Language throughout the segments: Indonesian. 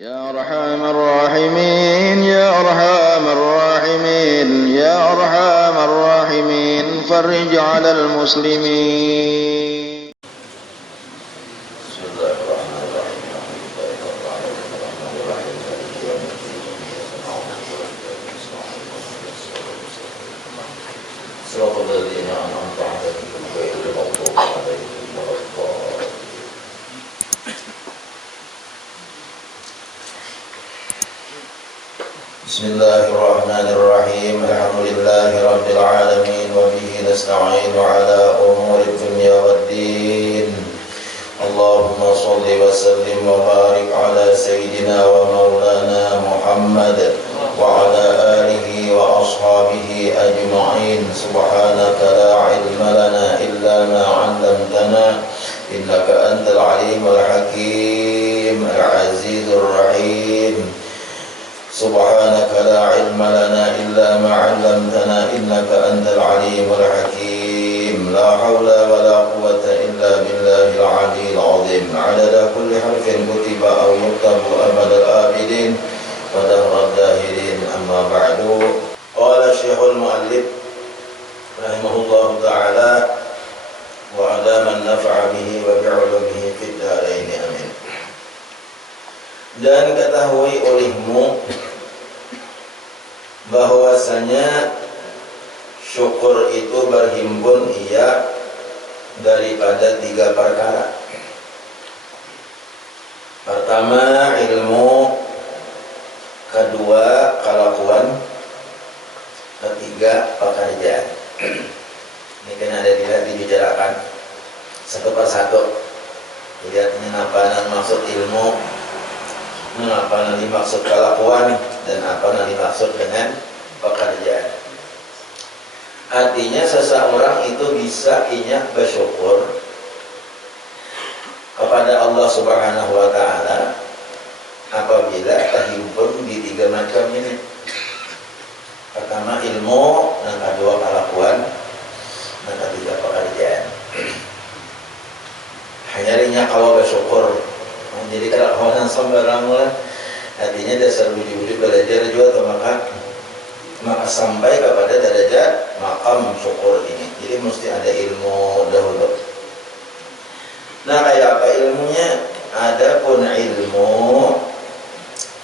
يا أرحم الراحمين يا أرحم الراحمين يا أرحم الراحمين فرج على المسلمين. بسم الله الرحمن الرحيم. صراط الذين أنعمت عليهم غير المغضوب عليهم ولا الضالين. بسم الله الرحمن الرحيم. الحمد لله رب العالمين وبه نستعين على أمور الدنيا والدين. اللهم صل وسلم وبارك على سيدنا ومولانا محمد وعلى آله وأصحابه أجمعين. سبحانك لا علم لنا إلا ما علمتنا إنك أنت العليم الحكيم العزيز الرحيم. سبحانك لا علم لنا إلا ما علمتنا إنك أنت العليم الحكيم. لا حول ولا قوة إلا بالله العلي العظيم. عدد كل حرف كتب أو يكتب أمد الآبدين ودهر الداهرين. أما بعد. قال الشيخ المؤلف رحمه الله تعالى وأدام النفع به وبعلومه في الدارين آمين. Dan ketahui olehmu bahwasanya syukur itu berhimpun ia daripada tiga perkara. Pertama ilmu, kedua kelakuan, ketiga pekerjaan. Ini kan ada dibicarakan satu persatu. Lihatnya apa yang maksud ilmu, apa yang dimaksud kelakuan, dan apa yang dimaksud dengan pekerjaan. Artinya seseorang itu bisa bersyukur kepada Allah Subhanahu wa Ta'ala apabila terhimpun di tiga macam ini. Pertama ilmu, dan kedua kelakuan, dan ketiga pekerjaan. Hanya kalau bersyukur jadi kelakuan sembarang lah, artinya dasar wujud-wujud belajar juga atau maka sampai kepada derajat maqam syukur ini. Jadi mesti ada ilmu dahulu. Nah, kayak apa ilmunya? Adapun ilmu,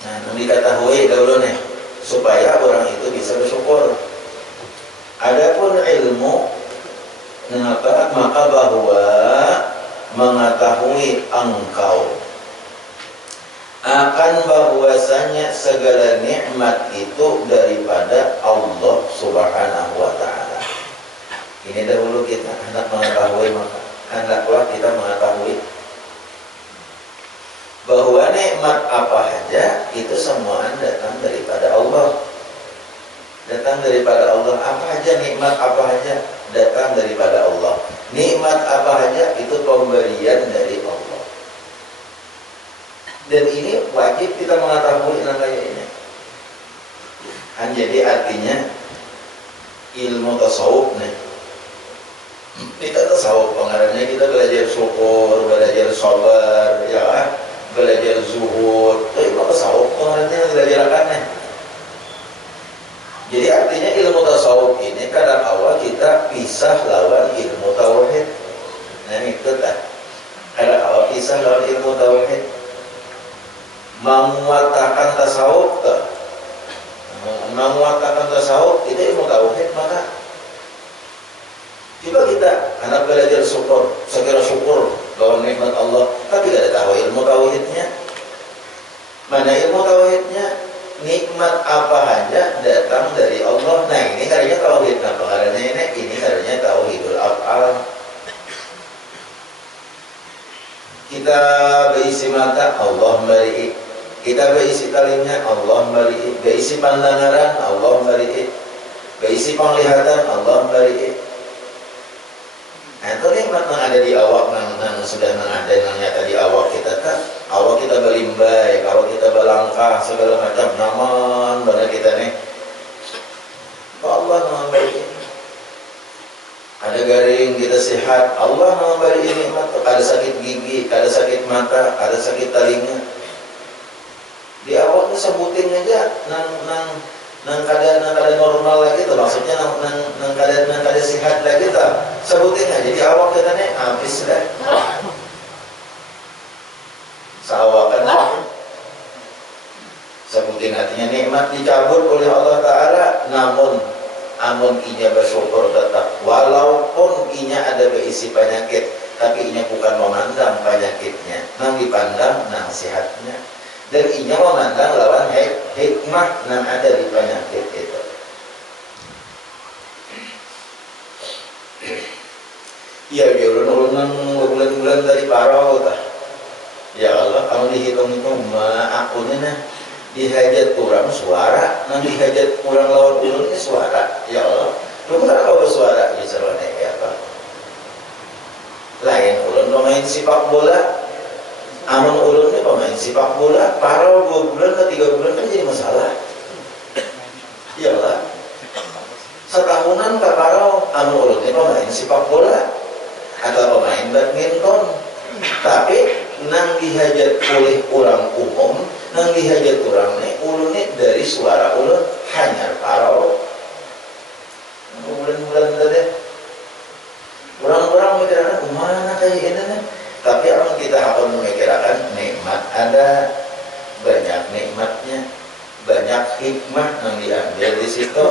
nah diketahui dahulu nih supaya orang itu bisa bersyukur. Adapun ilmu, maka bahwa mengetahui engkau akan bahwasanya segala nikmat itu daripada Allah Subhanahu wa Ta'ala. Ini dahulu kita hendak mengetahui, maka hendaklah kita mengetahui bahwa nikmat apa saja itu semua datang daripada Allah. Datang daripada Allah. Apa saja nikmat, apa saja datang daripada Allah. Nikmat apa saja itu pemberian dari Allah. Dan ini wajib kita mengetahui namanya ini. Jadi artinya ilmu tasawuf nih. Kita tasawuf pengarangnya kita belajar syukur, belajar sabar, ya, belajar zuhud. Itu ilmu tasawuf pengarangnya belajar apa nih? Jadi artinya ilmu tasawuf ini kadang awal kita pisah lawan ilmu tauhid. Nah itu kan. Kadang awal pisah lawan ilmu tauhid. Menguatkan tasawuf ke menguatkan tasawuf itu ilmu tauhid, maka coba kita anak belajar syukur, segera syukur lawan nikmat Allah, tapi tidak tahu ilmu tauhidnya. Mana ilmu tauhidnya? Nikmat apa saja datang dari Allah. Nah ini karena tauhid. Nah pengarangnya ini karena tauhidul af'al. Kita berisi mata, Allah beri. Kita berisi telinga, Allah beri. Berisi pandangan, Allah beri. Berisi penglihatan, Allah beri. Nah itu nikmat yang ada di awak, yang sudah ada yang nyata di awak kita kan. Awak kita belimbai, kalau kita berlangkah segala macam naman pada kita nih. Allah memberi. Ada garing kita sehat, Allah memberi nikmat. Ada sakit gigi, ada sakit mata, ada sakit telinga. tuh sebutin aja nang kada normal lagi tuh, maksudnya nang kada sehat lagi tuh sebutin aja. Jadi awak kita nih habis dah sawakan sebutin, artinya nikmat dicabut oleh Allah Ta'ala, namun amun inya bersyukur tetap walaupun inya ada berisi penyakit, tapi inya bukan memandang penyakitnya, nang dipandang nang sehatnya, dan inya memandang lawan hikmah nang ada di penyakit itu. Ya ulun bulan-bulan dari parau tah. Ya Allah, kalau dihitung-hitung akunnya nah dihajat kurang suara, nang dihajat kurang lawan ulun ini suara. Ya Allah, lu kenapa bersuara di serone ya apa? Lain ulun pemain sepak bola, amun ulun ini pemain sepak bola, parau 2 bulan ke 3 bulan kan jadi masalah. Ya Allah, setahunan ke parau, amun ulun ini pemain sepak bola atau pemain badminton, tapi nang dihajat oleh orang umum, nang dihajat orang nih ulun nih dari suara ulun hanya parau. Bulan-bulan tadi orang-orang memikirkan mana kayak ini nih, tapi orang kita akan memikirkan nikmat ada, banyak nikmatnya, banyak hikmah yang diambil di situ.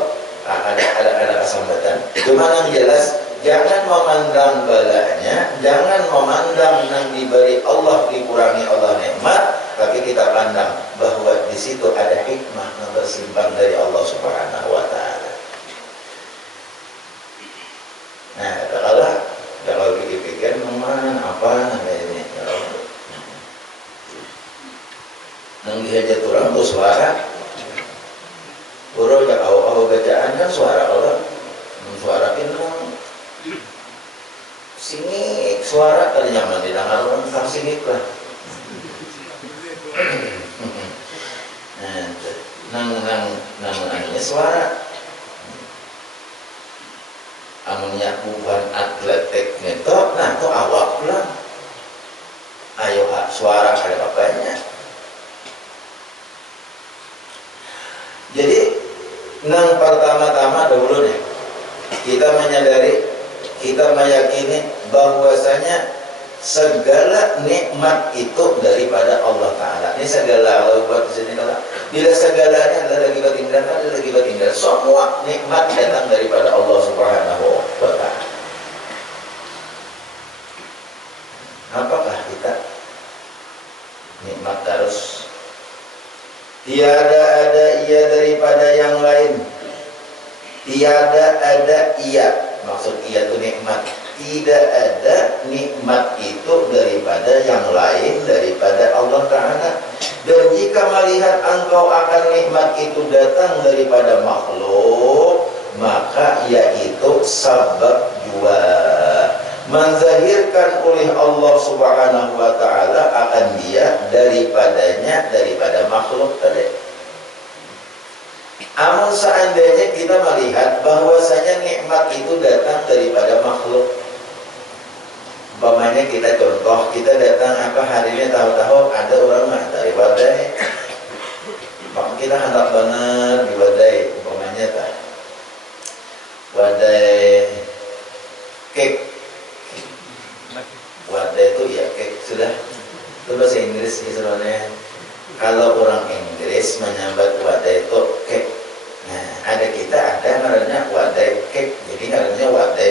Ada kesempatan. Cuma yang jelas, jangan memandang balanya, jangan memandang yang diberi Allah, dikurangi Allah nikmat, tapi kita pandang bahwa di situ ada hikmah yang tersimpan dari Allah Subhanahu wa Ta'ala. Nah, kalau pikir-pikir memang apa namanya ini? Yang dihajat orang tuh suara. Buru jak awal bacaan kan suara Allah, suara pinang, singit suara tadi nyaman didengar orang sang singit lah. Nang suara, amunnya bukan atletik ngetok, nah itu awak lah. Ayo suara ada apanya? Jadi nang pertama-tama dulu nih kita menyadari, kita meyakini bahwasanya segala nikmat itu daripada Allah Ta'ala. Ini segala, kalau buat di sini kalau bila segalanya adalah lagi batindan, semua nikmat datang daripada Allah Subhanahu wa Ta'ala. Apakah kita nikmat terus? Tiada ada ia daripada yang lain. Tiada ada ia, maksud ia itu nikmat. Tidak ada nikmat itu daripada yang lain daripada Allah Ta'ala. Dan jika melihat engkau akan nikmat itu datang daripada makhluk, maka yaitu sabab jua, menzahirkan oleh Allah Subhanahu wa Ta'ala akan dia daripada makhluk tadi. Amun seandainya kita melihat bahwasanya nikmat itu datang daripada makhluk, umpamanya kita contoh, kita datang apa hari ini tahu-tahu ada orang dari wadai, maka kita hendak banget di wadai, umpamanya tak wadai cake. Wadai itu ya cake sudah. Itu bahasa Inggris sebenarnya. Kalau orang Inggris menyambat wadai itu cake. Nah, ada kita ada namanya wadai cake. Jadi namanya wadai.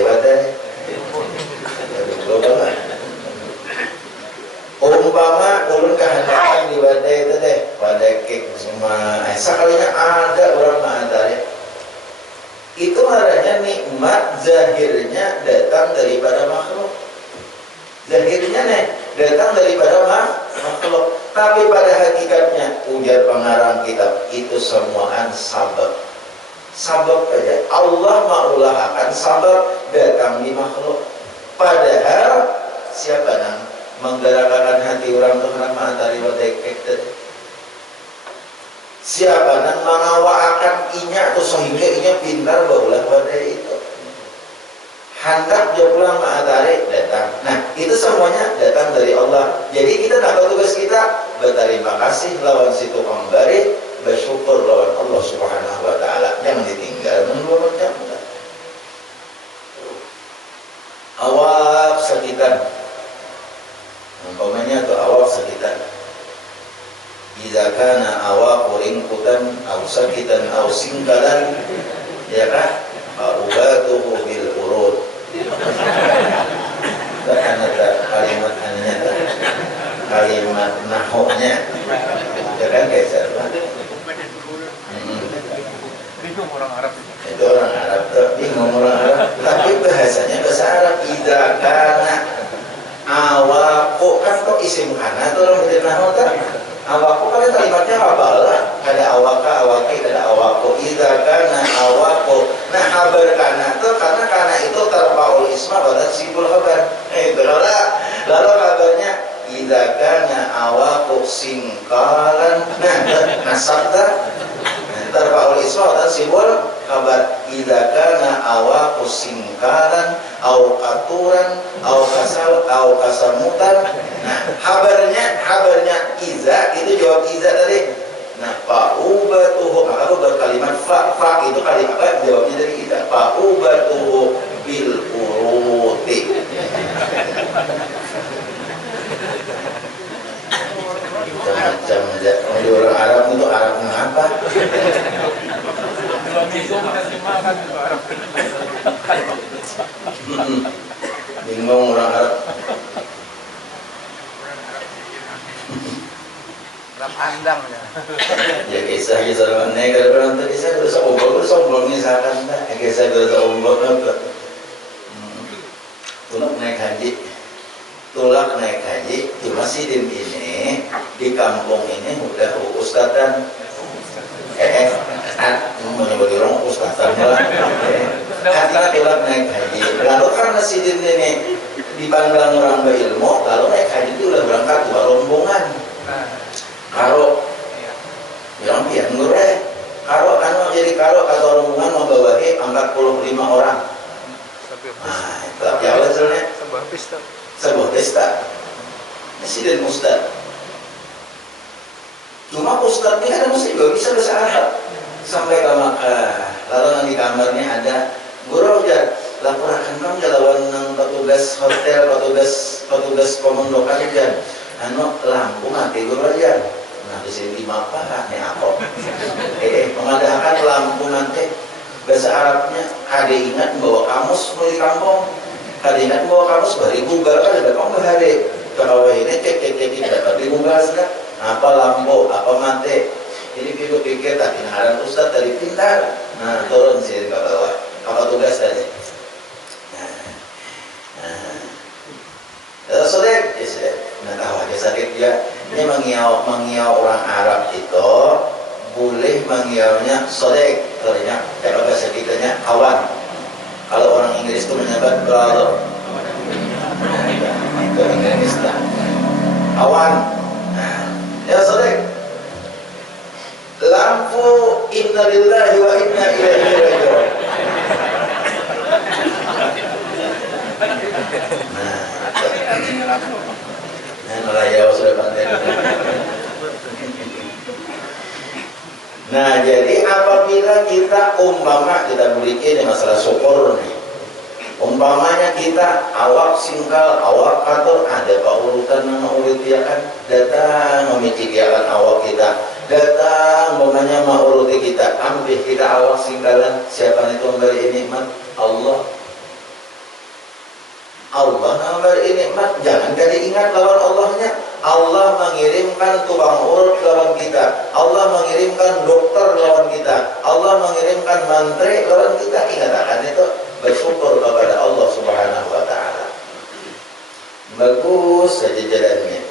Umpama ulun kehendakan di wadai itu deh, wadai cake semua. Sekalinya ada orang mengantari. Itu adanya nikmat zahirnya datang daripada makhluk. Zahirnya nih datang daripada makhluk, tapi pada hakikatnya ujar pengarang kitab itu semuaan sabab aja. Allah maulahkan sabab datang di makhluk. Padahal siapa yang menggerakkan hati orang untuk mengantari wadai tadi? Siapa yang mengawakan inya atau sehingga inya pintar baulah wadai itu? Hendak dia pulang mengantari datang. Nah, itu semuanya datang dari Allah. Jadi kita nak tugas kita berterima kasih lawan situ kembali Idza kana awaqu ringkutan aw sakitan aw singkalan ya kan ubatuhu bil urud. Karena kalimat annya kalimat nahoknya ya kan guys ya. Bingung orang Arab. Itu orang Arab, bingung orang Arab. Tapi bahasanya bahasa Arab. Idza kana awaqu kan kok isim kana tuh orang nahok kan. Awaqu kan kalimatnya abal lah. Ada awaka, awaki, ada awaqu. Idza kana awaqu. Nah, kabar kana tuh karena kana itu tarfa'ul isma pada simbol kabar. Itu lalu kabarnya idza kana awaqu singkalan. Nah, nasabta tarfa'ul isma pada simbol kabar. Idza kana awaqu singkalan au qaturan au kasamutan. Nah, habarnya iza itu jawab iza tadi. Nah, fa'ubatuhu maka berkalimat fa itu kalimat apa? Jawabnya dari iza. Fa'ubatuhu bil uruti. Macam orang Arab itu Arab mengapa? Bingung orang Arab. Andang ya kisah orang negara orang tadi saya berusaha sombong misalkan kisah berusaha sombong tulak naik haji di masjid ini di kampung ini udah ustadzan menyebut orang ustadzan lah ketika tulak naik haji lalu karena masjid ini dipandang orang berilmu lalu naik haji itu udah berangkat dua rombongan karo yang pian ngure karo kan jadi karo atau rombongan membawahi 45 orang. Nah, itu ya hasilnya sebuah pesta presiden ustad. Cuma ustad ini ada mesti juga bisa bahasa Arab sampai ke Makkah. Lalu nanti kamarnya ada guru aja laporakan kamu lawan nang petugas hotel petugas pemondokan aja lampu mati guru aja. Nah, di sini apa nih apa? Mengadakan lampu nanti bahasa Arabnya kade ingat bawa kamus dari kampung, kade ingat bawa kamus bari bubar kan ada kamu hari kalau ini cek dapat dibubar sudah apa lampu apa mati ini pikir tapi ngaran ustad dari pintar nah turun sini ke bawah apa tugas tadi sodek nah tahu aja sakit ya ini mengiau orang Arab itu boleh mengiaunya sodek ternyata kalau bahasa kitanya kawan kalau orang Inggris itu menyebut brother itu Inggris lah kawan ya sodek lampu innalillahi wa inna ilaihi raji'un Melayu sudah pandai. Nah, jadi apabila kita kita berikan masalah syukur nih. Umpamanya kita awak singkal, awak katur ada urutan nama ulit ya kan datang memicikiakan awak kita. Datang umpamanya mau uruti kita, ambil kita awak singkalan siapa itu memberi nikmat Allah. Allah memberi nikmat, jangan kali ingat lawan Allahnya. Allah mengirimkan tukang urut lawan kita. Allah mengirimkan dokter lawan kita. Allah mengirimkan mantri lawan kita. Ingatkan itu bersyukur kepada Allah Subhanahu wa Ta'ala. Bagus saja jalannya.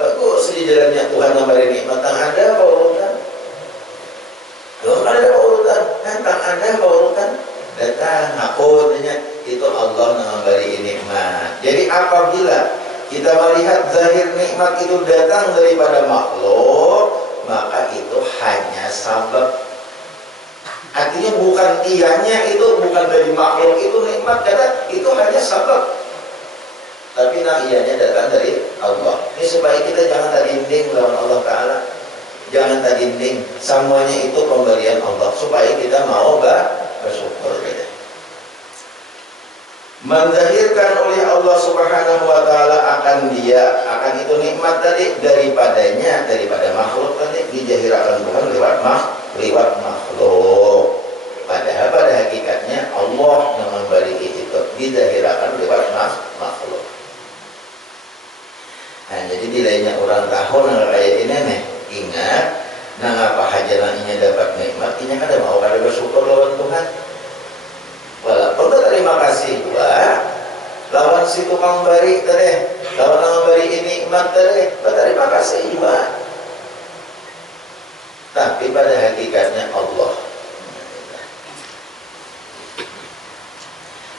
Bagus saja jalannya Tuhan memberi nikmat. Tang ada apa urutan? Belum ada apa urutan? Tang ada apa urutan? Datang hakutnya itu Allah memberi nikmat. Jadi apabila kita melihat zahir nikmat itu datang daripada makhluk, maka itu hanya sabab. Artinya bukan ianya itu bukan dari makhluk itu nikmat, karena itu hanya sabab. Tapi ianya datang dari Allah. Ini supaya kita jangan tadinding lawan Allah Ta'ala. Jangan tadinding. Semuanya itu pemberian Allah supaya kita mau bersyukur gitu. menzahirkan oleh Allah Subhanahu wa taala akan dia, akan itu nikmat tadi daripada makhluk tadi dijahirakan Tuhan lewat makhluk. Padahal pada hakikatnya Allah yang memberi itu dijahirakan lewat makhluk. Nah, jadi bilainya orang tahu kayak ini nih, ingat apa hajalan ini dapat nikmat, ini kada mau kada bersyukur lawan Tuhan. Walaupun terima kasih gua lawan si tukang bari tadi, lawan yang bari ini nikmat tadi, terima kasih juga. Tapi pada hakikatnya Allah,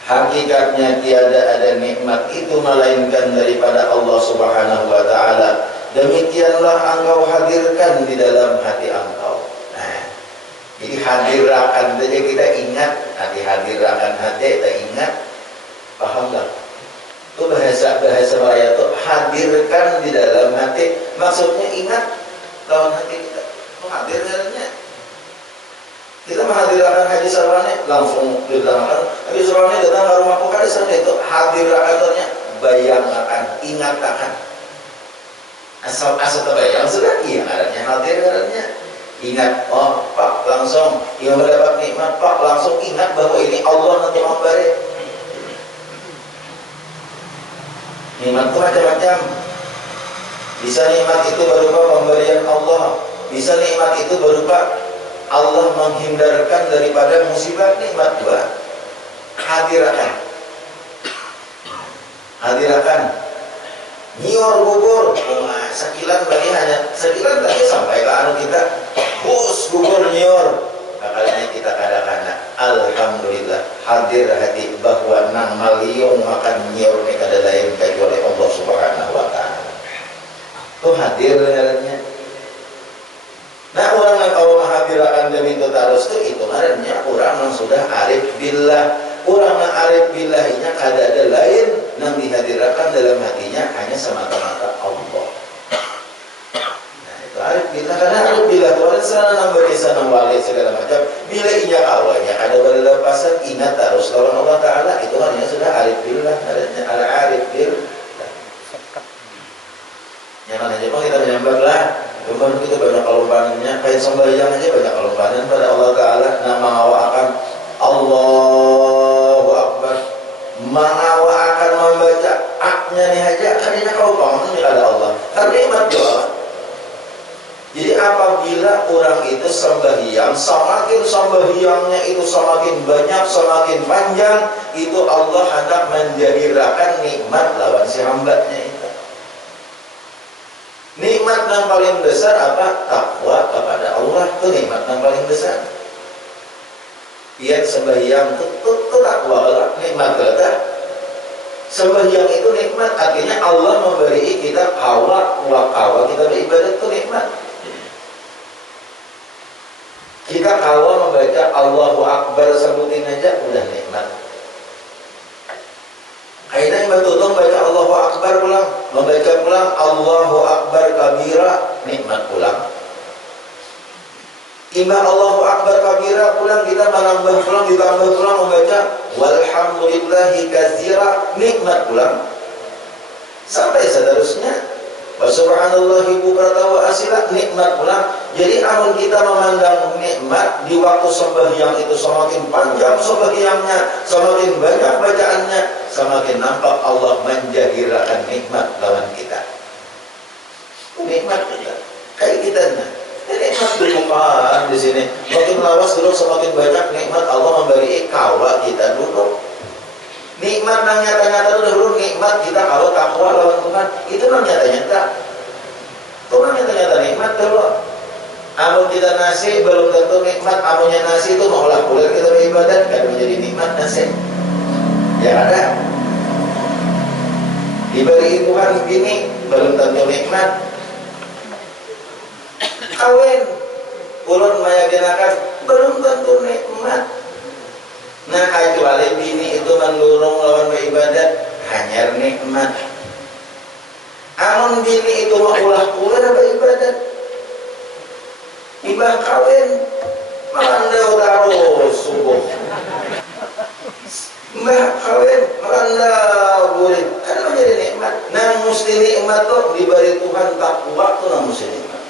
hakikatnya tiada ada nikmat itu melainkan daripada Allah Subhanahu wa taala. Demikianlah engkau hadirkan di dalam hati engkau. Nah, jadi hadirkan saja kita ingat, hadirkan hati kita ingat, paham tak? Itu bahasa Melayu itu hadirkan di dalam hati. Maksudnya ingat dalam hati kita. Menghadirkannya. Kita menghadirkan Haji Sarwani langsung didatangkan. Haji Sarwani datang ke rumahku kan di sana itu hadirkannya, bayangkan, ingatkan. Asal terbayang sudah iya ngarannya hadirkannya. Ingat, oh Pak langsung yang mendapat nikmat, Pak langsung ingat bahwa ini Allah nanti memberi. Nikmat itu macam-macam. Bisa nikmat itu berupa pemberian Allah, bisa nikmat itu berupa Allah menghindarkan daripada musibah. Nikmat dua. Hadirkan nyior gugur sekilan lagi, hanya sekilan lagi sampai ke anu kita bus gugur nyior. Makanya kita kadang-kadang alhamdulillah hadir hati bahwa nang maliung makan nyior ini kada lain kecuali Allah Subhanahu wa taala. Itu hadir dengannya. Nah, orang yang kalau menghadirkan demi itu terus itu marahnya orang yang sudah arif billah. Orang yang arif billahnya kada ada lain yang dihadirkan dalam hatinya hanya semata-mata Allah. Nah, itu arif billah, karena arif billah itu ada sana nambah sana wali segala macam. Bila inya awalnya ada berlepasan ingat terus lawan Allah Taala, itu hanya sudah arif billah, adanya al arif billah. Nyaman aja bang kita menyambarlah. Kemudian kita banyak kelompanannya, kayak sembahyang aja banyak kelompanan pada Allah Taala. Nama akan Allahu Akbar, mengawa akan membaca aknya nih aja, karena kau bangun ada Allah. Karena nikmat doa. Jadi apabila orang itu sembahyang, semakin sembahyangnya itu semakin banyak, semakin panjang, itu Allah hendak menjahirkan nikmat lawan si hambanya itu. Nikmat yang paling besar apa? Takwa kepada Allah, itu nikmat yang paling besar. Ia sembahyang itu takwa Allah, nikmat kita. Sembahyang itu nikmat, artinya Allah memberi kita kawa kita beribadat itu nikmat. Kita kawa membaca Allahu Akbar sebutin aja udah nikmat. Akhirnya yang bertutung baca Allahu Akbar pulang, membaca pulang Allahu Akbar kabira, nikmat pulang. Imbah Allahu Akbar kabira pulang, kita menambah pulang, ditambah pulang membaca walhamdulillahi katsira, nikmat pulang. Sampai seterusnya Subhanallahi bukratan wa asila, nikmat pulang. Jadi amun kita memandang nikmat di waktu sembahyang itu semakin panjang sembahyangnya, semakin banyak bacaannya, semakin nampak Allah menjahirkan nikmat lawan kita. Nikmat kita, kayak kita nah. Nikmat berlimpah di sini. Makin lawas dulu semakin banyak nikmat Allah memberi kawa kita dulu. Nikmat yang nyata-nyata dulu nikmat kita kalau takwa lawan Tuhan itu yang nyata-nyata. Tuhan nyata-nyata nikmat dulu. Amun kita nasi belum tentu nikmat. Amunnya nasi itu mengolah kulit kita beribadat kan menjadi nikmat nasi. Ya ada. Diberi Tuhan begini belum tentu nikmat. Kawin ulun meyakinkan belum tentu nikmat. Nah kecuali bini itu mendorong lawan beribadat hanya nikmat. Amun bini itu mau ulah pula beribadat. Ibah kawin mandau taruh subuh. Mbah kawin anda boleh kan menjadi nikmat. Nah mesti nikmat tuh diberi Tuhan takwa tuh mesti nikmat.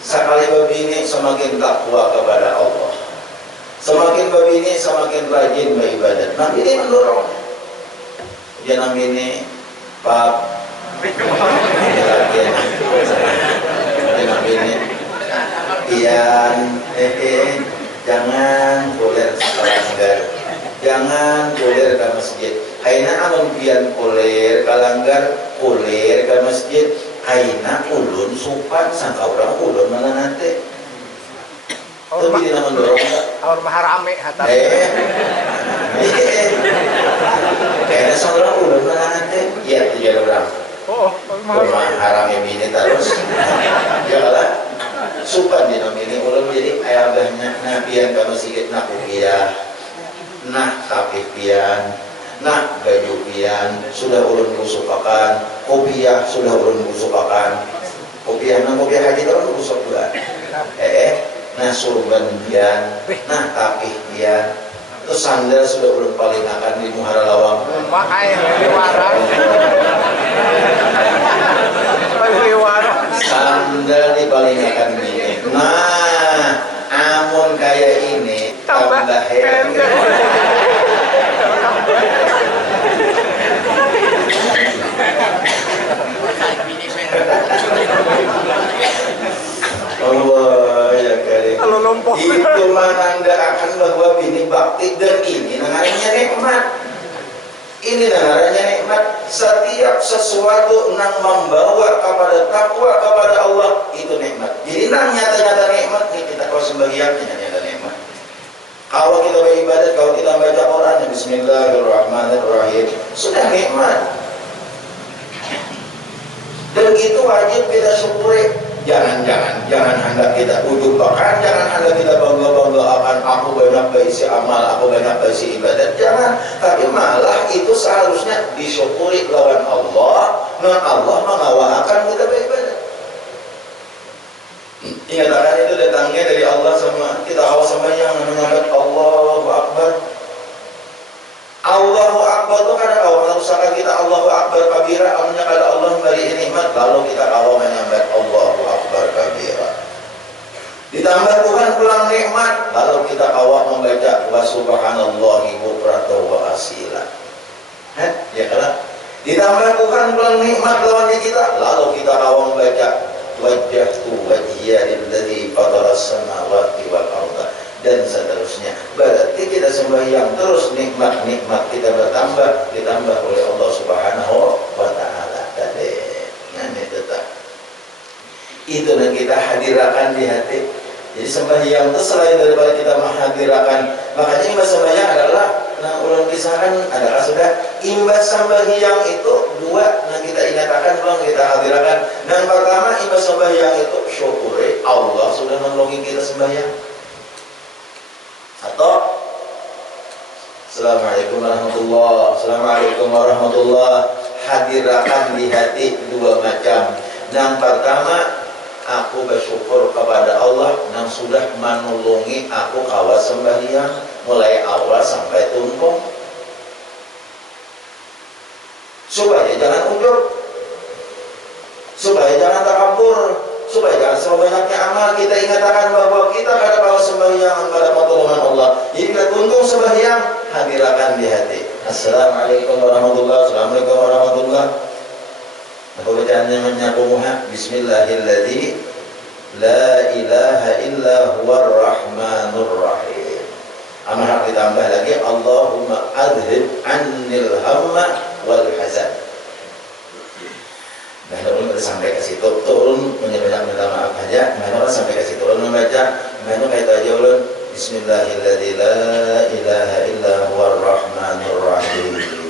Sekali babini semakin takwa kepada Allah, semakin babini semakin rajin beribadat. Nah ini mendorong. Jangan ini Pak. Jangan ini. Pian, jangan kulir kalanggar, jangan kulir ke masjid. Aina amun pian kulir kalanggar, kulir ke masjid. Aina ulun supan sangka orang ulun mana nanti. Tapi tidak mendorong. Aur maharame hatta. Aina sangka orang ulun mana nanti. Ya tiga orang. Oh, Haram ini terus. Ya lah. Supan dinamini ulun jadi ayabahnya nabian kamu sikit nak ukiah, nah tapih pian, nah baju pian sudah ulun kusukakan, kopiah sudah ulun kusukakan, kopiah haji terus kusuk juga, nah surban pian, nah tapih pian, terus sandal sudah ulun paling akan di muhara lawang. Makai liwarang. Sandal di paling akan ini. Nah, amun kayak ini tambah heran. Allah ya karim. Itu menandakan bahwa bini bakti dan ini namanya nikmat. Ini namanya nikmat. Setiap sesuatu yang membawa kepada takwa kepada Allah itu nikmat. Jadi nang nyata-nyata nikmat nih kita kalau sebagian nyata nikmat. Kalau kita beribadat, kalau kita baca Quran, Bismillahirrahmanirrahim, sudah nikmat. Dan itu wajib kita syukuri. Jangan hendak kita ujub-ujuban, jangan hendak kita bangga-banggakan aku banyak berisi amal, aku banyak berisi ibadat, jangan. Tapi malah itu seharusnya disyukuri lawan Allah, dan Allah mengawakan kita beribadat. Ingat akan itu datangnya dari Allah sama kita hawa sama yang namanya Allahu Akbar. Allahu Akbar itu karena awal usaha kita Allahu Akbar kabira, amnya kalau Allah memberi nikmat lalu kita awal menyambat Allahu Akbar kabira. Ditambah Tuhan pulang nikmat lalu kita awal membaca wa subhanallahi bukratan wa asila. Ya kan? Ditambah Tuhan pulang nikmat lawan kita lalu kita awal membaca wajjahtu wajhiya lilladzi fataras samawati wal arda dan seterusnya. Berarti kita sembahyang terus nikmat-nikmat kita bertambah, ditambah oleh Allah Subhanahu wa taala tadi. Nah, itu tak. Itu yang kita hadirkan di hati. Jadi sembahyang itu selain daripada kita menghadirakan, makanya imbas sembahyang adalah ulun kisahkan adalah sudah imbas sembahyang itu dua yang kita ingatkan belum kita hadirkan. Dan pertama imbas sembahyang itu syukuri Allah sudah menolongi kita sembahyang. Atau Assalamualaikum warahmatullah. Hadirkan di hati dua macam. Yang pertama, aku bersyukur kepada Allah yang sudah menolongi aku kawa sembahyang mulai awal sampai tuntung. Supaya jangan ujub, supaya jangan takabur, supaya jangan sebanyaknya amal kita ingatkan bahwa kita pada kawa sembahyang pada pertolongan Allah. Jadi kita tuntung sembahyang, hadirkan di hati. Assalamualaikum warahmatullah. Assalamualaikum warahmatullah. Aku bacaannya menyakuha Bismillahilladzi la ilaha illa huwar rahmanur rahim. Amal ditambah lagi Allahumma adhib annil hamma wal hazan. Nah, ulun sampai ke situ, ulun menyebutkan minta maaf aja. Mana sampai ke situ ulun membaca, mana kayak aja ulun Bismillahilladzi la ilaha illa huwar rahmanur rahim.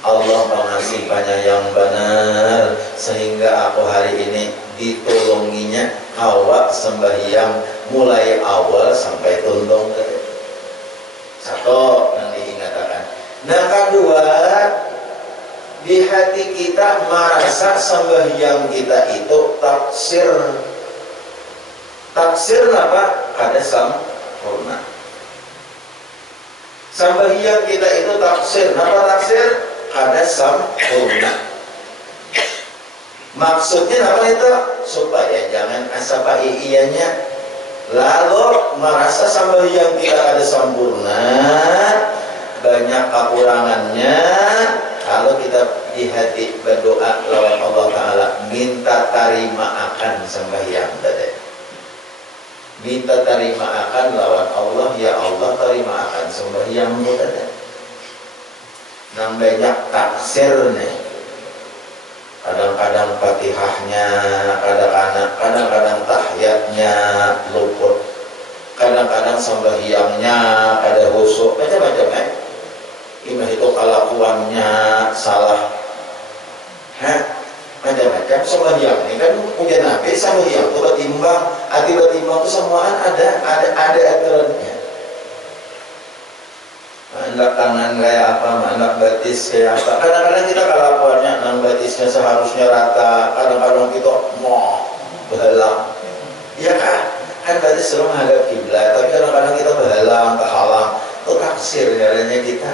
Allah mengasihi yang benar sehingga aku hari ini ditolonginya hawa sembahyang mulai awal sampai tuntung. Satu yang diingatkan. Nah kedua, di hati kita merasa sembahyang kita itu taksir apa? Kada sempurna. Sambahyang kita itu taksir. Kenapa taksir? Karena sempurna. Maksudnya apa itu? Supaya jangan asapa iianya lalu merasa sambahyang kita ada sempurna, banyak kekurangannya. Kalau kita di hati berdoa lawan Allah Ta'ala, minta tarima akan sembahyang tadi, minta tarima akan lawan Allah, ya Allah tarima akan sembahyangmu tadi. Nang banyak taksir nih, kadang-kadang Fatihahnya, kadang-kadang tahiyatnya luput, kadang-kadang sembahyangnya ada khusyuk, macam-macam imah itu kelakuannya salah, macam-macam. Sembahyang ini kan punya Nabi, sembahyang itu betimbang, hati betimbang itu semuaan ada aturannya. Anak tangan kayak apa, anak batis kayak apa. Kadang-kadang kita kelakuannya, anak batisnya seharusnya rata, kadang-kadang kita mau berhalang, iya kan batis selalu menghadap kiblat, tapi kadang-kadang kita berhalang, kehalang. Itu taksir jalannya kita.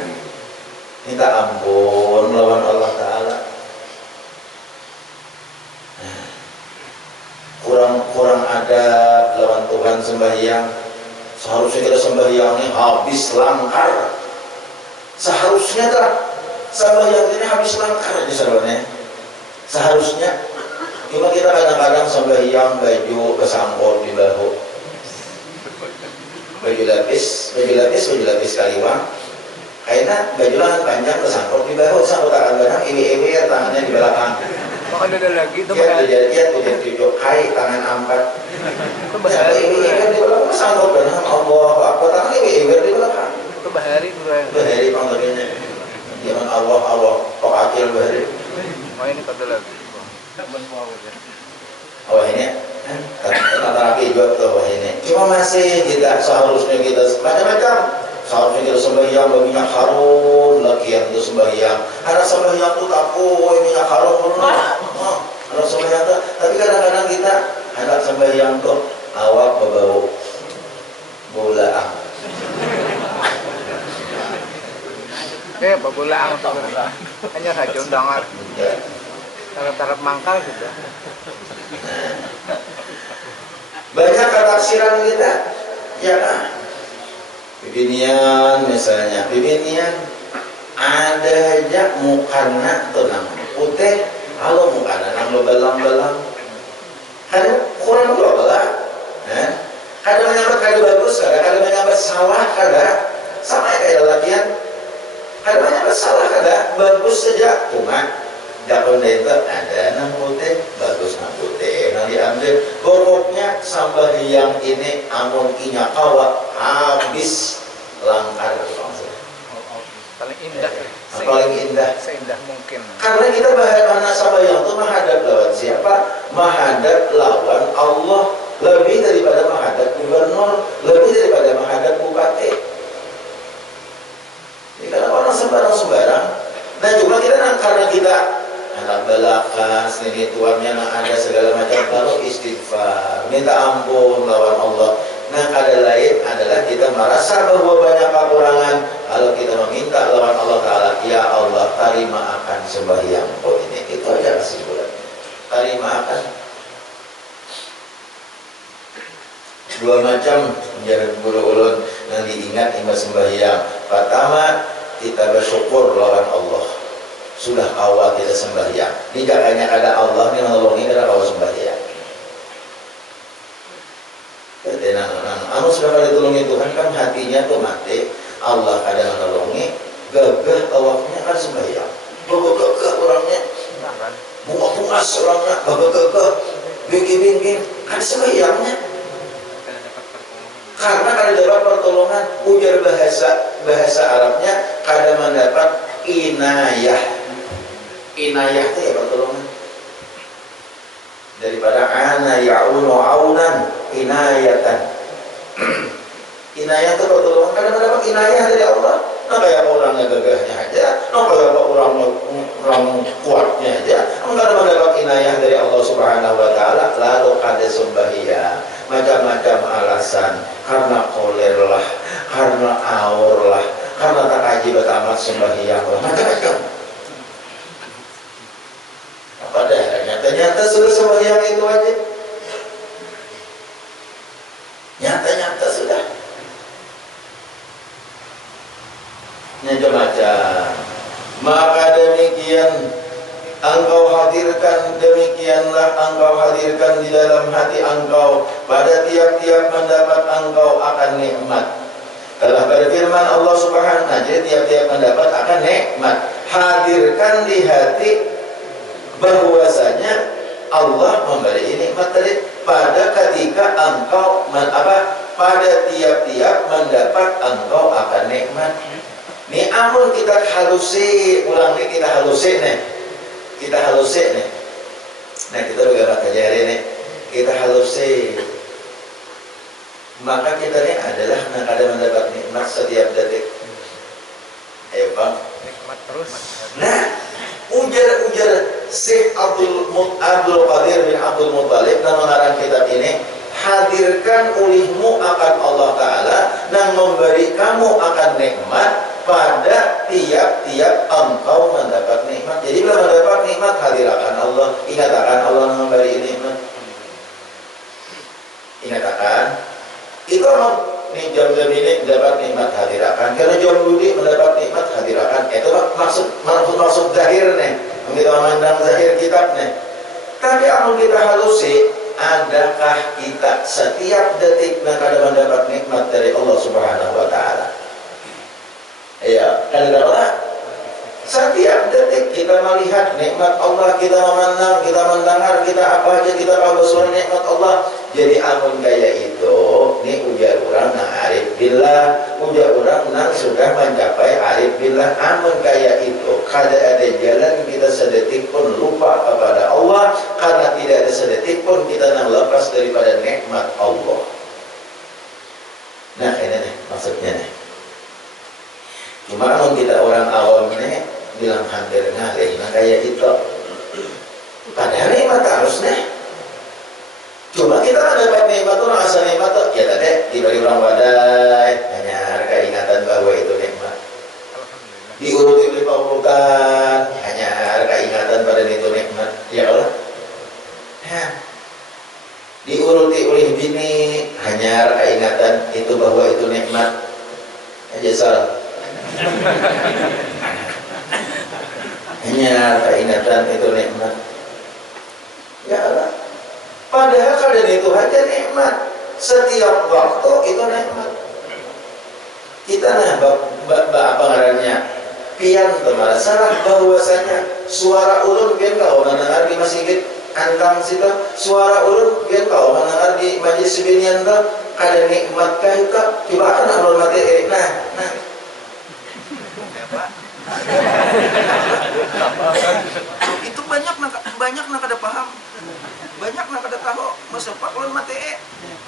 Minta ampun lawan Allah Ta'ala. Kurang ada lawan Tuhan sembahyang. Seharusnya kita sembahyang ini habis langkar. Seharusnya tak sembahyang ini habis langkar aja sebenarnya. Seharusnya. Cuma kita kadang-kadang sembahyang baju kesangkut di bahu. Baju lapis kaliwang. Karena baju lengan panjang kesangkut di bahu, sangkut tangan barang, iwi-iwi tangannya di belakang. Kok ada lagi itu Dia udah tunjuk kai tangan ampat. Itu bahari Iwi-iwi di belakang sangkut barang, Allah apa tangan iwi-iwi di belakang. Itu bahari itu ya. Bahari panggilnya. Jangan Allah kok akil bahari. Oh ini ada lagi. Oh ini antara juga tuh ini. Cuma masih kita seharusnya kita macam-macam. Seharusnya kita sembahyang minyak harum lagi yang itu sembahyang. Ada sembahyang tuh takut minyak harum dulu. Ada sembahyang tuh, tapi kadang-kadang kita anak sembahyang tuh awak berbau bola. Bola tuh hanya saja undangan. Tarap mangkal gitu. Banyak ketaksiran kita, ya kan? Bibinian misalnya, bibinian ada aja mukana tuh nang putih, kalau mukana nang belang-belang, kan kurang belang, kadang menyambat kadang bagus, kadang menyambat salah, kadang sama kayak latihan, kadang menyambat salah, kadang bagus saja, cuma jakun itu ada nang putih, bagus nang putih, nang diambil, pokoknya sambahyang ini amun inya kawa habis langkar langsung. Paling indah. Paling indah. Seindah mungkin. Karena kita bahasa sambahyang itu menghadap lawan siapa? Menghadap lawan Allah, lebih daripada menghadap gubernur, lebih daripada menghadap bupati. Jadi karena orang sembarang-sembarang, dan juga kita karena kita anak balakas, ini tuannya ada segala macam, lalu istighfar, minta ampun lawan Allah. Nah, ada lain adalah kita merasa bahwa banyak kekurangan, kalau kita meminta lawan Allah Ta'ala, ya Allah, tarima akan sembahyangku ini. Itu aja kesimpulan. Tarima akan. Dua macam menjadi bulu ulun yang diingat imbas sembahyang. Pertama, kita bersyukur lawan Allah. Sudah awal kita sembahyang. Tidak hanya ada Allah yang menolongi kita awal sembahyang. Anu sudah ditolongi Tuhan kan hatinya tuh mati. Allah kadang menolongi, gagah awaknya kan sembahyang. Gagah orangnya, bunga-bungas orangnya, gagah, bingking-bingking, kan sembahyangnya. Karena kada dapat pertolongan, ujar bahasa Arabnya kada mendapat inayah. Inayah itu ya pertolongan. Daripada ana ya'unu aunan inayatan. Inayah itu pertolongan, kada mendapat inayah dari Allah. Nah kayak orangnya gagahnya aja, nah kayak orang kuatnya aja, kada mendapat inayah dari Allah Subhanahu Wa Taala. Lalu kada sembahyang, macam-macam alasan, karena koler lah, karena aur lah, karena tak kaji batamat sembahyang macam-macam. Apa dah? Nyata-nyata sudah sembahyang itu aja. Nyata-nyata sudah. Macam-macam. Maka demikian engkau hadirkan, demikianlah engkau hadirkan di dalam hati engkau pada tiap-tiap mendapat engkau akan nikmat. Telah berfirman Allah Subhanahu wa ta'ala, jadi tiap-tiap mendapat akan nikmat. Hadirkan di hati bahwasanya Allah memberi nikmat tadi pada ketika engkau pada tiap-tiap mendapat engkau akan nikmat. Ni amun kita halusi, ulang ni kita halusi nih. Kita halusi nih. Nah, kita bagaimana kejari nih? Kita halusi. Maka kita ini adalah yang ada mendapat nikmat setiap detik. Ayo Bang. Nikmat terus. Nah, ujar Syekh Abdul Qadir bin Abdul Muttalib dalam mengarang kitab ini, hadirkan ulihmu akan Allah Ta'ala dan memberi kamu akan nikmat pada tiap-tiap engkau mendapat nikmat. Jadi bila mendapat nikmat, hadir akan Allah. Ingat akan Allah yang memberi nikmat. Ingat akan itu nih jam-jam ini mendapat nikmat, hadir akan. Karena jam dudi mendapat nikmat, hadir akan. Itu maksud zahir nih. Kita memandang zahir kitab nih. Tapi amun kita halusi, adakah kita setiap detik yang ada mendapat nikmat dari Allah Subhanahu wa ta'ala? Iya, kan adalah setiap detik kita melihat nikmat Allah, kita memandang, kita mendengar, kita apa aja kita tahu bahwa nikmat Allah. Jadi amun kayak itu, ini ujar orang nang arif billah, ujar orang nang sudah mencapai arif billah. Amun kayak itu, kada ada jalan kita sedetik pun lupa kepada Allah, karena tidak ada sedetik pun kita nang lepas daripada nikmat Allah. Nah ini nih maksudnya nih. Cuma kalau kita orang awam ini bilang hampir ngalih, nah kayak itu. Padahal nikmat harus nih. Cuma kita mendapat nikmat tuh, asal nikmat tuh, ya tadi diberi orang wadai, hanya harga ingatan bahwa itu nikmat. Diuruti oleh pemulutan, hanya harga ingatan pada itu nikmat. Ya Allah. Ya. Diuruti oleh bini, hanya harga ingatan itu bahwa itu nikmat. Aja salah. Hanya keingatan itu nikmat. Ya Allah. Padahal kalian itu aja nikmat. Setiap waktu itu nikmat. Kita apa ngarannya? Pian kemana salah bahwasanya suara ulun pian kau mendengar di masjid antang situ, suara ulun pian kau mendengar di majlis binian tu, ada nikmat kah itu? Coba kan ulun mati nah. Itu banyak nak kada paham, banyak nak kada tahu. Masa pak ulun mati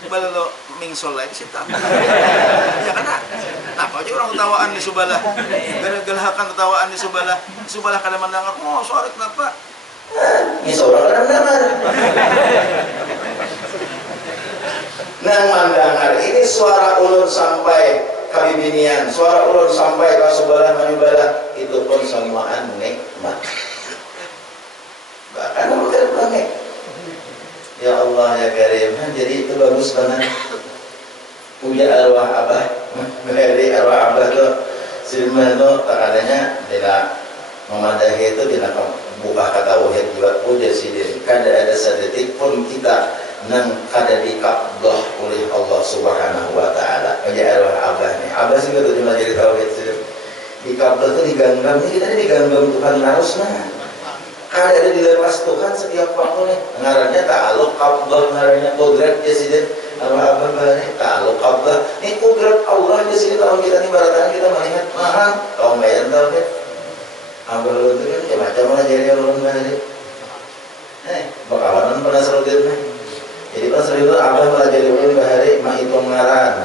balalo mingsol lagi sita. Ya kan? Apa aja orang ketawaan di subalah, gelahakan ketawaan di subalah kada mendengar. Oh suara kenapa? Ini suara kada mendengar. Nang mendengar ini suara ulun sampai kabibinian, suara ulun sampai ke sebelah menyubalah, itu pun samaan nikmat. Bahkan bukan banget. Ya Allah ya Karim, jadi itu bagus banget. Punya arwah abah, dari arwah abah tuh silman tuh tak adanya tidak memandahi itu tidak buka kata wahid juga puja sidin. Kada ada sedetik pun kita nang kada dikabdah oleh Allah Subhanahu wa ta'ala. Kayak arwah abah nih, abah sih tuh cuma jadi tauhid sih. Dikabdah tuh diganggam, ini kita ini diganggam Tuhan harus nah. Kada ada dilepas Tuhan setiap waktu nih. Ngarannya ta'aluk qabdah, ngarannya qudrat jasiden. Arwah abah bahari ta'aluk qabdah. Ini qudrat Allah jasiden. Kalau kita nih baratan kita melihat mahal, kalau bayan tauhid. Abah lu itu kan macam-macam jadi ulun bahari. Bakawanan pernah serutin nih. Jadi pas itu abah melajari ulun bahari mahitung ngaran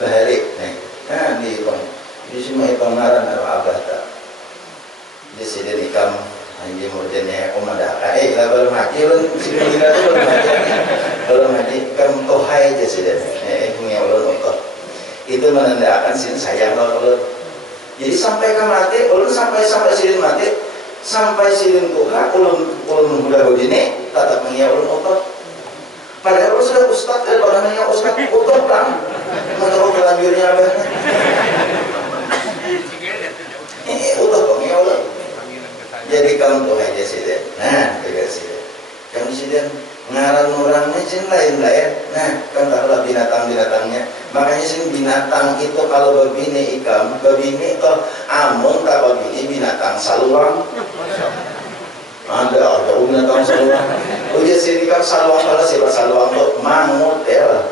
bahari nih. Nah dihitung. Jadi si mahitung ngaran abah tak. Jasiden ikam anjing murjanya komandan. Belum haji ulun sini kita tuh belum haji kan tohai jasiden. Punya ulun untuk. Itu menandakan sin sayang ulun. Jadi sampai ke mati, ulun sampai silin mati, sampai silin tuha, ulun udah begini, tatap mengia ulun otot. Padahal ulun sudah ustad, daripada mengia ustad, otot lang. Menurut kelanjurnya apa? Ini otot mengia ulun. Jadi kamu tuh aja sih deh. Nah, juga sih deh. Kamu sih deh. Ngaran orangnya sih lain lah ya. Nah, kan tahulah binatang-binatangnya. Makanya sih binatang itu kalau babine ikam, babine itu amun tak babine binatang saluang. Ada binatang saluang. Udah sih ikam saluang kalau siapa saluang tuh mangut ya.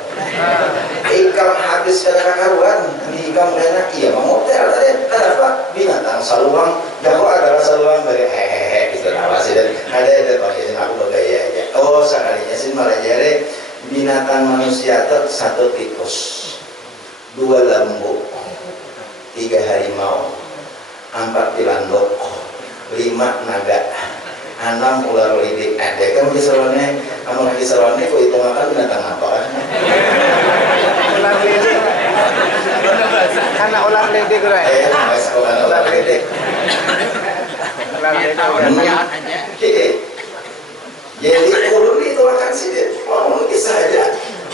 Ikam habis kada kakaruan, ini ikam kena iya mangut ya tadi. Kenapa? Binatang saluang. Jago adalah saluang dari hehehe gitu. Apa sih dan ada pakai aku bergaya aja. Oh sekalinya sih malah jadi binatang manusia itu 1 tikus, 2 lembu, 3 harimau, 4 pilandok, 5 naga, 6 ular lidik. Ada kan kisarannya, kamu kisarannya kok itu makan binatang apa kan? Ular lidik. Karena ular lidik gue. Ular lidik. Ular lidik. Jadi ulun itu akan sih dia ngomong kisah aja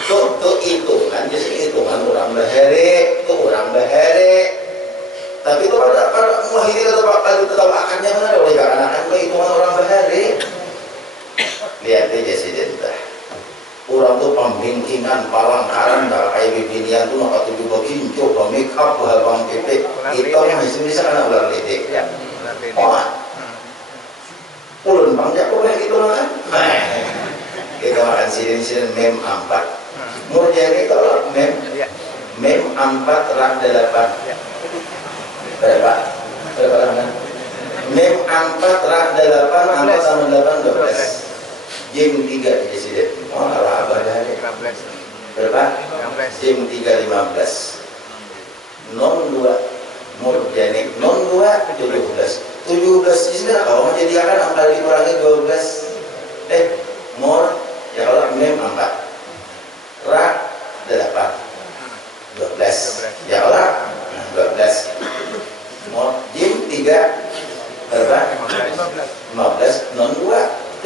tuh hitungan jadi hitungan orang bahare tuh orang bahare tapi itu pada muahidi tetap akannya mana oleh karena akan hitungan orang bahare lihat aja sih dia orang tuh pembingkingan palangkaran dah kayak bibinian tuh maka tuh begincuk make up bang pipik itu masih bisa karena ular lidik ulun panjang kok kayak gitu kan? Kita makan sirin mem 4. Murjani kalau mem 4 rak 8. Berapa kan? Mem 4 rak 8 apa sama 8 12. Jam 3 di sini. Oh ala abah dah. 15. Berapa? 15. Jam 3.15. Non 2 Murjani non 2 17 di sini kalau jadi akan angka dikurangi 12 mur ya kalau mem 4 ra 8 12 ya kalau 12 mur jim 3 berapa 15 non 2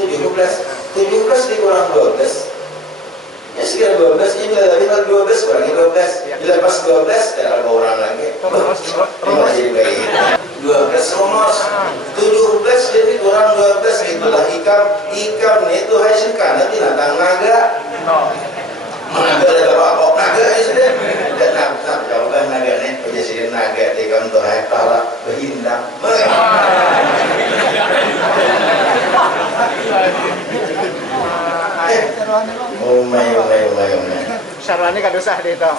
17 dikurang 12 ya sekitar 12 ini bila lebih 12 kurangi 12 bila pas 12 ya ada orang lagi ini masih baik 12 rumos 17 jadi kurang 12 itulah ikam itu hasil karena binatang naga naga ada apa naga itu deh dan nak jauhkan naga nih penjasirin naga ikam tuh hai pala berhindang umay Sarwani kan usah di itu.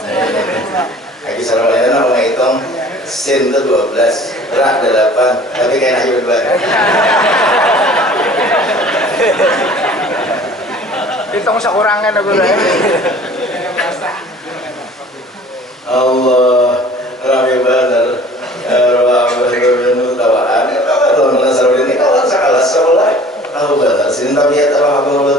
Lagi sarwani itu orang hitung sin itu 12 rak 8 tapi kayak nasi berdua Hitung sekurangan aku lah. Allah rame bener tawaan kalau mana sarwani ini kalau salah sebelah tahu bener sin tapi ya tahu apa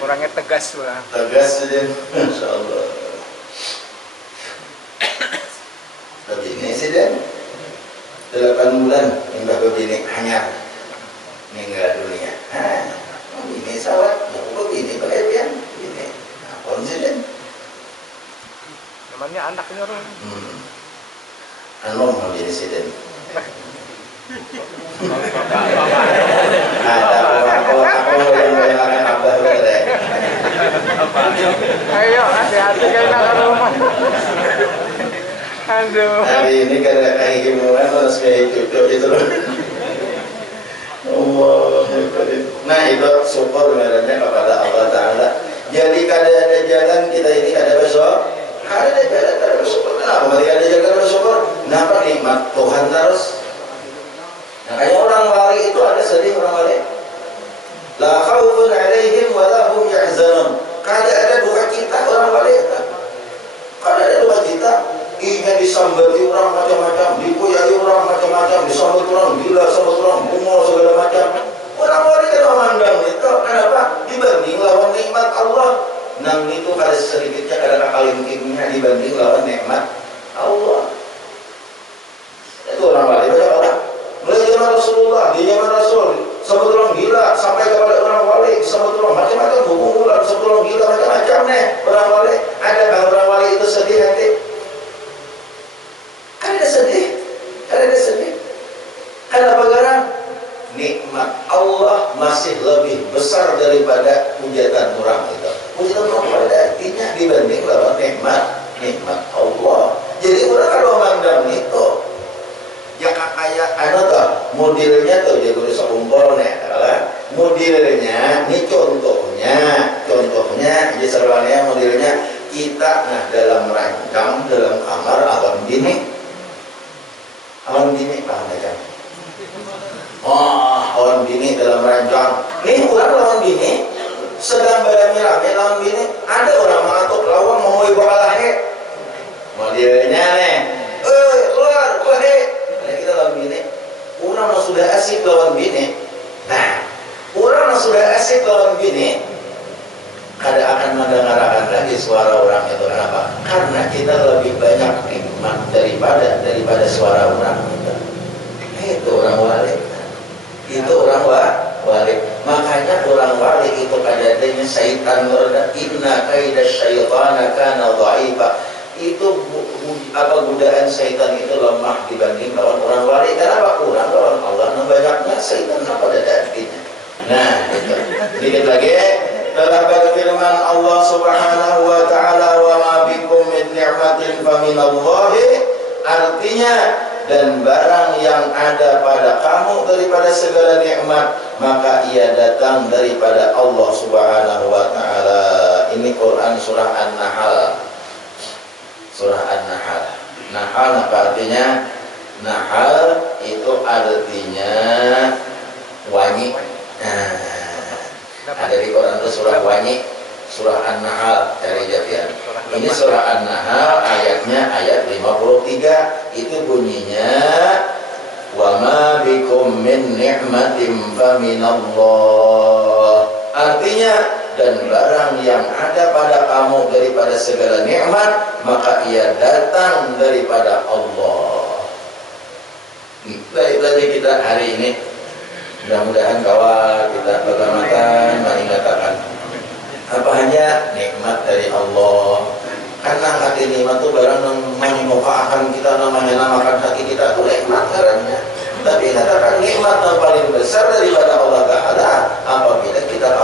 Orangnya tegas lah. Tegas aja, Masya Allah. Tapi ini sih dan 8 bulan indah begini hanya meninggal dunia. Ini sawat, ya begini kelebihan, ini apa sih dan? Namanya anak ini orang. Anu mau jadi sih dan. Aku yang akan abah deh. Ayo hati-hati kayak nak rumah. Aduh. Hari ini kayak gimana harus kayak itu loh. Allah. Nah itu syukur merahnya kepada Allah Taala. Jadi kada ada jalan kita ini kada besok. Kada ada jalan kada bersyukur. Kenapa mari ada jalan kada bersyukur? Kenapa nikmat Tuhan terus? Nah, kayak orang wali itu ada sedih orang wali. La khaufun alaihim wa la hum yahzanun. Kada ada duka kita orang wali. Kada ada duka kita. Ingin disambati orang macam-macam, dipuyai orang macam-macam, disambut orang gila, sambut orang bungo segala macam. Orang wali kan memandang itu. Kenapa? Dibanding lawan nikmat Allah. Nang itu kada sedikitnya kada kakalingkingnya dibanding lawan nikmat Allah. daripada hujatan orang itu. Hujatan orang pada artinya dibanding lawan nikmat Allah. Jadi orang kalau mandang itu ya kayak tuh modelnya tuh dia kudu sakumpulnya adalah modelnya ini contohnya di serbannya modelnya kita dalam ranjang dalam kamar alam bini paham ya? Lawan bini dalam ranjang. Nih orang lawan bini sedang rame-rame lawan bini. Ada orang mengatuk lawan mau ibu alahe. Modelnya nih, keluar, nah, kita lawan bini. Orang sudah asik lawan bini. Nah, orang sudah asik lawan bini. Kada akan mendengarkan lagi suara orang itu. Kenapa? Karena kita lebih banyak nikmat daripada suara orang itu. Itu orang wali. Itu orang wali. Makanya orang wali itu kadang-kadang syaitan mereda. Inna kaida syaitana kana dha'ifa. Itu godaan syaitan itu lemah dibanding lawan orang wali. Kenapa? Kurang lawan Allah. Banyaknya syaitan pada datinya. Nah, itu. Dikit lagi. Telah berfirman Allah Subhanahu wa taala, wa ma bikum min ni'matin faminallahi, artinya dan barang yang ada pada kamu daripada segala nikmat maka ia datang daripada Allah Subhanahu wa taala. Ini Quran surah An-Nahl. Surah An-Nahl. Nahl apa artinya? Nahl itu artinya wangi. Ada di Quran itu surah wanyi, surah An-Nahl cari jadian. Ini surah An-Nahl ayatnya ayat 53. Itu bunyinya wa ma bikum min ni'matin faminallah. Artinya dan barang yang ada pada kamu daripada segala nikmat maka ia datang daripada Allah. Baik kita hari ini mudah-mudahan kawan kita bergamatan meninggalkan apa hanya nikmat dari Allah. Karena hati nikmat itu barang yang menyukakan kita namanya namakan hati kita itu nikmat karena. Tapi katakan nikmat yang paling besar daripada Allah Ta'ala apabila kita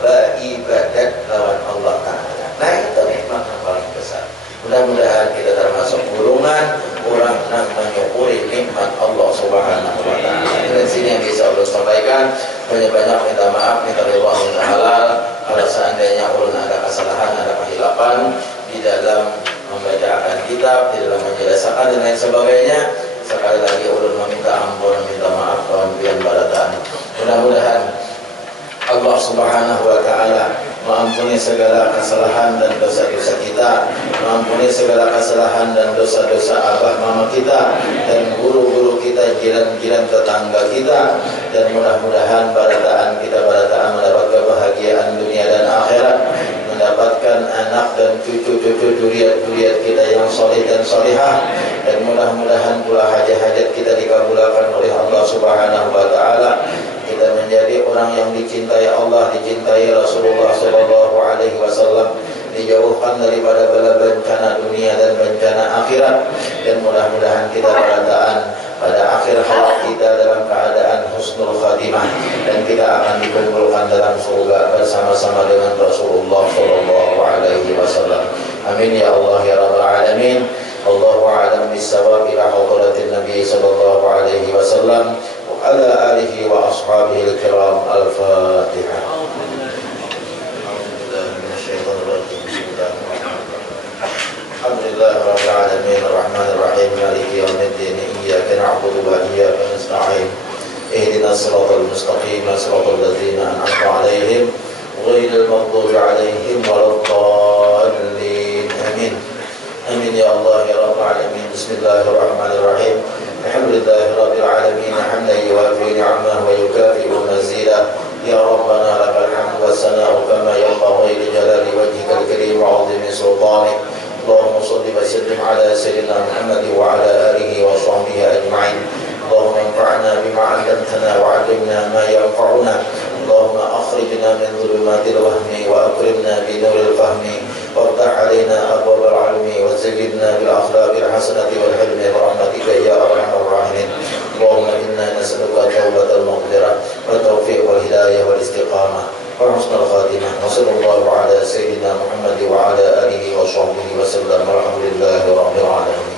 beribadat lawan Allah Ta'ala. Nah itu nikmat yang paling besar. Mudah-mudahan kita termasuk golongan orang yang menyukuri nikmat Allah Subhanahu wa taala. Dari sini yang bisa Allah sampaikan, banyak-banyak minta maaf, minta ridha, minta halal. Kalau seandainya ulun ada kesalahan, ada kehilapan di dalam membacakan kitab, di dalam menjelaskan dan lain sebagainya, sekali lagi ulun meminta ampun, minta maaf kawan pian barataan. Mudah-mudahan Allah Subhanahu wa taala mengampuni segala kesalahan dan dosa-dosa kita, mengampuni segala kesalahan dan dosa-dosa abah mama kita dan guru-guru kita, jiran-jiran tetangga kita, dan mudah-mudahan barataan kita mendapat kebahagiaan dunia dan akhirat, mendapatkan anak dan cucu-cucu duriat-duriat kita yang soleh dan solehah, dan mudah-mudahan pula hajat-hajat kita dikabulkan oleh Allah Subhanahu wa taala. Kita menjadi orang yang dicintai Allah, dicintai Rasulullah Sallallahu Alaihi Wasallam, dijauhkan daripada bala bencana dunia dan bencana akhirat, dan mudah-mudahan kita berataan pada akhir hayat kita dalam keadaan husnul khatimah, dan kita akan dikumpulkan dalam surga bersama-sama dengan Rasulullah Sallallahu Alaihi Wasallam. Amin ya Allah ya Rabbal Alamin. Allahu a'lam bis-shawab. Ila hadratin Nabi Sallallahu Alaihi Wasallam wa ala alihi wa ashabihi al-kiram. Al-Fatihah. Alhamdulillah rabbil alamin arrahmanir rahim maliki yaumiddin iyyaka na'budu wa iyyaka nasta'in ihdinas siratal mustaqim siratal ladzina an'amta 'alaihim ghairil maghdubi 'alaihim waladdallin. Amin. Amin ya Allah ya rabbal alamin. Bismillahirrahmanirrahim. Alhamdulillahi rabbil alamin hamdan yuwafi ni'amahu wa yukafi'u mazidah. Ya Rabbana lakal hamdu was-sana'u kama yanbaghi li jalali wajhikal karim wa 'azimi sultanik. Allahumma shalli wa sallim ala sayyidina Muhammad wa ala alihi wa sahbihi ajma'in. Allahumma anfa'na bima 'allamtana wa 'allimna ma yanfa'una. Allahumma akhrijna min dhulumatil wahmi wa akrimna bi nuril fahmi waftah 'alaina abwabal 'ilmi wa zayyinna bil akhlaqil hasanati wal hilmi bi rahmatika ya arhamar rahimin. Allahumma inna nas'aluka tawbatal maghfirah wa tawfiq wal hidayah wal istiqamah. wa husnul khatimah. Wassallallahu ala sayyidina Muhammad wa ala alihi wa sahbihi wa sallam. Alhamdulillahi rabbil alamin.